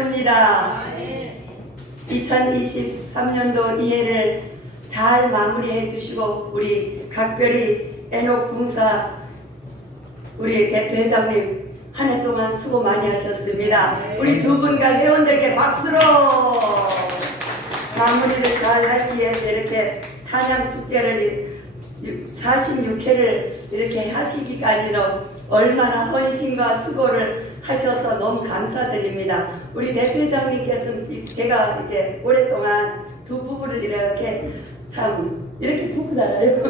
고맙습니다. 2023년도 이해를 잘 마무리해 주시고 우리 각별히 애녹 봉사 우리 대표회장님 한 해 동안 수고 많이 하셨습니다. 우리 두 분과 회원들께 박수로 마무리를 잘 하기 위해서 이렇게 찬양 축제를 46회를 이렇게 하시기까지로 얼마나 헌신과 수고를 하셔서 너무 감사드립니다. 우리 대표장님께서는 제가 이제 오랫동안 두 부부를 이렇게 참 이렇게 부부잖아요.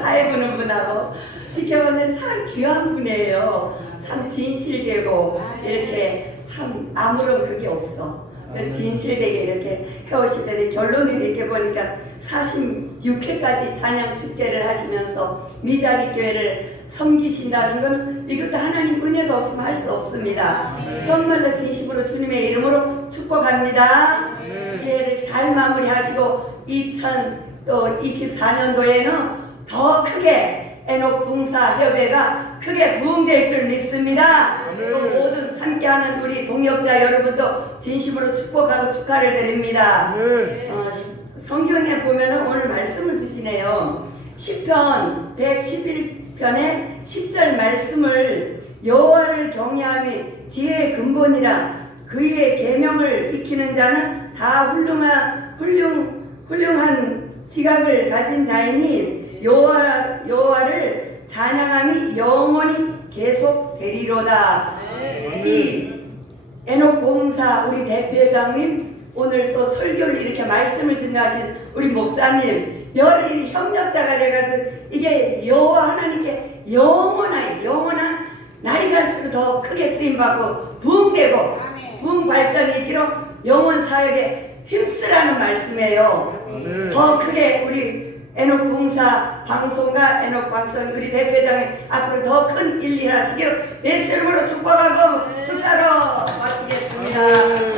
사회 보는 분하고 지켜보면 참 귀한 분이에요. 참 진실되고 이렇게 참 아무런 그게 없어. 진실되게 이렇게 해오시더니 결론을 이렇게 보니까 46회까지 찬양 축제를 하시면서 미자리 교회를 섬기신다는 건 이것도 하나님 은혜가 없으면 할 수 없습니다. 정말로 진심으로 주님의 이름으로 축복합니다. 기회를 잘 마무리하시고 2024년도에는 더 크게 에녹 봉사 협회가 크게 부흥될 줄 믿습니다. 또 모든 함께하는 우리 동역자 여러분도 진심으로 축복하고 축하를 드립니다. 어, 시- 성경에 보면은 오늘 말씀을 주시네요. 10편 111편의 10절 말씀을 여호와를 경외함이 지혜의 근본이라 그의 계명을 지키는 자는 다 훌륭한 훌륭 훌륭한 지각을 가진 자이니 여호와 여호와를 찬양함이 영원히 계속 되리로다. 이 에녹 봉사 우리 대표장님 오늘 또 설교를 이렇게 말씀을 증가하신 우리 목사님 열일 협력자가 돼가지고 이게 여호와 하나님께 영원한 영원한 날이 갈수록 더 크게 쓰임받고 부흥되고 부흥 발전이 있기로 영원 사역에 힘쓰라는 말씀이에요. 더 크게 우리 에녹 봉사 방송과 에녹 방송 우리 대표장님 앞으로 더 큰 일일 하시기로 예수님으로 축복하고 네. 축사로 마치겠습니다. 네.